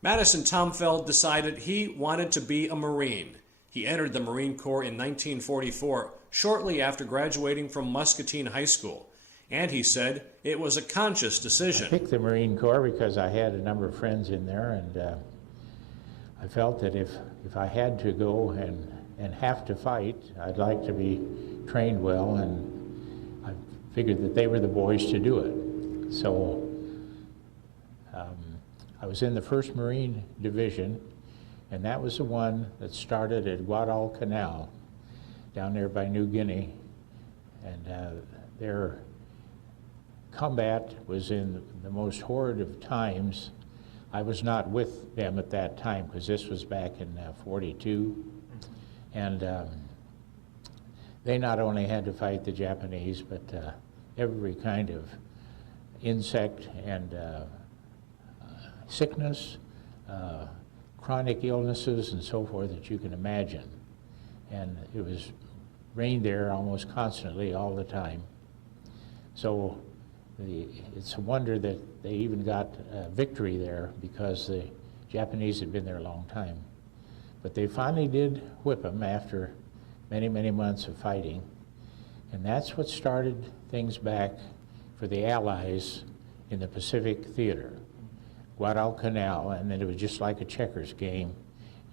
Madison Tomfeld decided he wanted to be a Marine. He entered the Marine Corps in 1944, shortly after graduating from Muscatine High School, and he said it was a conscious decision. I picked the Marine Corps because I had a number of friends in there, and I felt that if I had to go and have to fight, I'd like to be trained well, and I figured that they were the boys to do it. So I was in the 1st Marine Division, and that was the one that started at Guadalcanal, down there by New Guinea, and their combat was in the most horrid of times. I was not with them at that time because this was back in 42, and they not only had to fight the Japanese, but every kind of insect and sickness, chronic illnesses and so forth that you can imagine. And it was rained there almost constantly all the time. So it's a wonder that they even got victory there because the Japanese had been there a long time. But they finally did whip them after many, many months of fighting. And that's what started things back for the Allies in the Pacific Theater. Guadalcanal, and then it was just like a checkers game.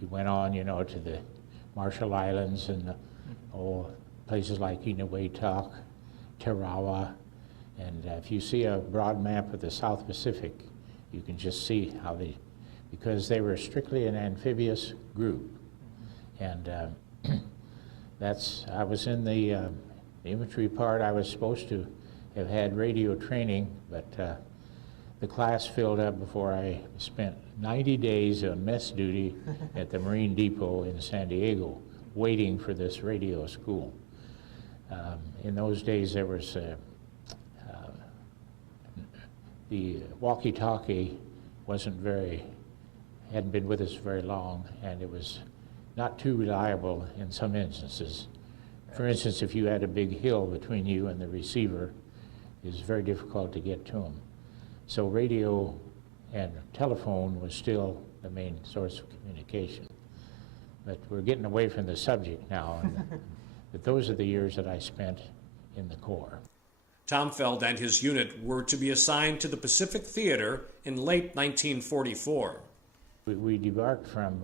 You went on, you know, to the Marshall Islands and places like Eniwetok, Tarawa, and if you see a broad map of the South Pacific, you can just see how because they were strictly an amphibious group, and I was in the infantry part. I was supposed to have had radio training, but the class filled up before I spent 90 days on mess duty at the Marine Depot in San Diego, waiting for this radio school. In those days, there was the walkie-talkie hadn't been with us very long, and it was not too reliable in some instances. For instance, if you had a big hill between you and the receiver, it was very difficult to get to them. So radio and telephone was still the main source of communication. But we're getting away from the subject now, but those are the years that I spent in the Corps. Tomfeld and his unit were to be assigned to the Pacific Theater in late 1944. We debarked from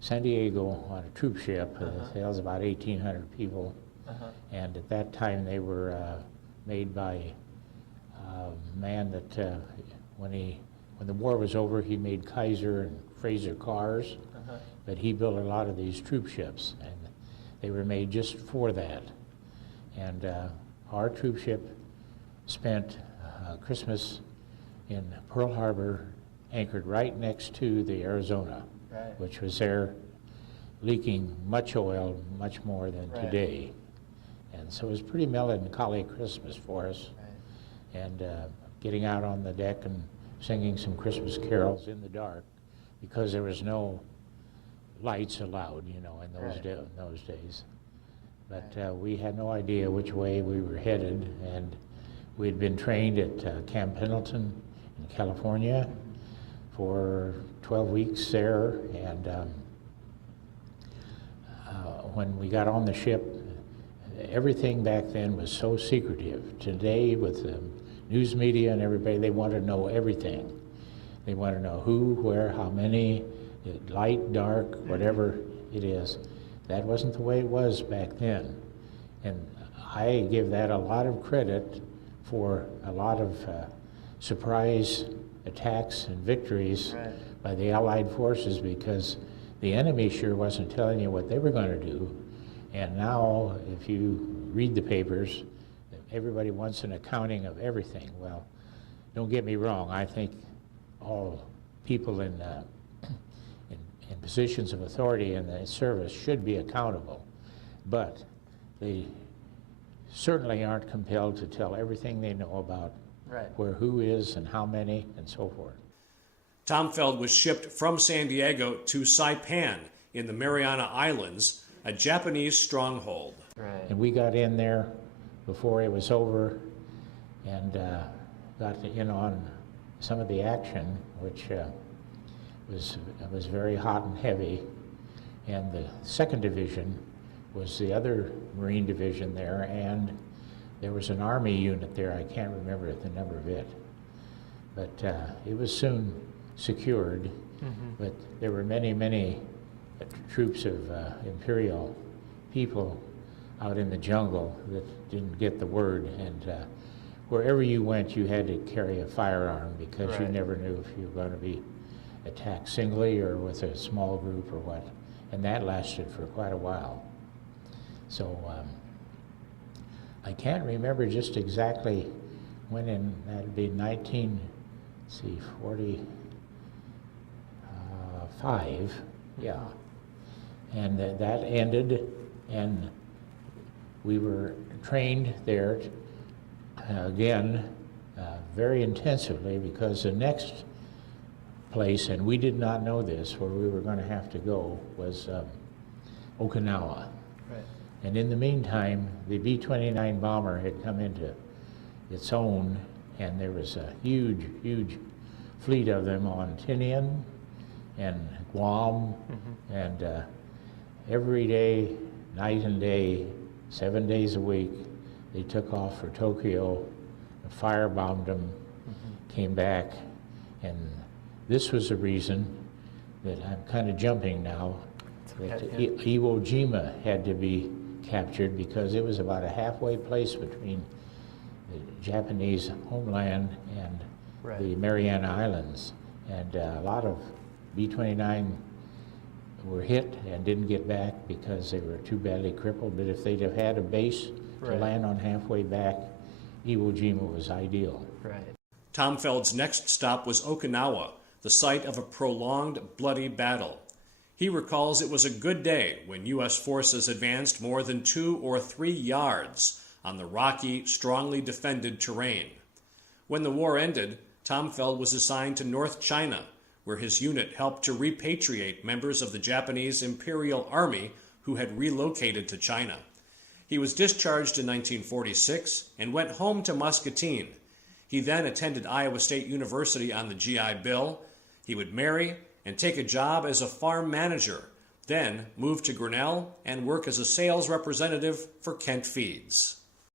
San Diego on a troop ship. It was about 1,800 people, and at that time they were made by a man that when the war was over, he made Kaiser and Fraser cars, but he built a lot of these troop ships, and they were made just for that. And our troop ship spent Christmas in Pearl Harbor, anchored right next to the Arizona, which was there leaking much oil, much more than today. And so it was pretty melancholy Christmas for us. And getting out on the deck and singing some Christmas carols in the dark because there was no lights allowed, you know, in those days. But we had no idea which way we were headed, and we had been trained at Camp Pendleton in California for 12 weeks there, and when we got on the ship, everything back then was so secretive. Today, with the news media and everybody, they want to know everything. They want to know who, where, how many, light, dark, whatever it is. That wasn't the way it was back then. And I give that a lot of credit for a lot of surprise attacks and victories by the Allied forces, because the enemy sure wasn't telling you what they were going to do. And now, if you read the papers, everybody wants an accounting of everything. Well, don't get me wrong, I think all people in positions of authority in the service should be accountable, but they certainly aren't compelled to tell everything they know about where who is and how many and so forth. Tomfeld was shipped from San Diego to Saipan in the Mariana Islands, a Japanese stronghold. And we got in there before it was over and got in on some of the action, which was very hot and heavy, and the 2nd Division was the other Marine division there, and there was an Army unit there. I can't remember the number of it, but it was soon secured. Mm-hmm. But there were many troops of Imperial people out in the jungle that didn't get the word, and wherever you went, you had to carry a firearm because you never knew if you were going to be attacked singly or with a small group or what, and that lasted for quite a while. So I can't remember just exactly when that'd be 1945, yeah. And that ended, and we were trained there again very intensively, because the next place, and we did not know this, where we were going to have to go was Okinawa. Right. And in the meantime, the B-29 bomber had come into its own, and there was a huge fleet of them on Tinian and Guam, mm-hmm. and every day, night and day, 7 days a week, they took off for Tokyo, firebombed them, mm-hmm. came back, and this was the reason that I'm kind of jumping now, that Iwo Jima had to be captured, because it was about a halfway place between the Japanese homeland and the Mariana Islands, and a lot of B-29 were hit and didn't get back because they were too badly crippled. But if they'd have had a base to land on halfway back, Iwo Jima was ideal. Right. Tomfeld's next stop was Okinawa, the site of a prolonged, bloody battle. He recalls it was a good day when U.S. forces advanced more than 2 or 3 yards on the rocky, strongly defended terrain. When the war ended, Tomfeld was assigned to North China, where his unit helped to repatriate members of the Japanese Imperial Army who had relocated to China. He was discharged in 1946 and went home to Muscatine. He then attended Iowa State University on the GI Bill. He would marry and take a job as a farm manager, then move to Grinnell and work as a sales representative for Kent Feeds.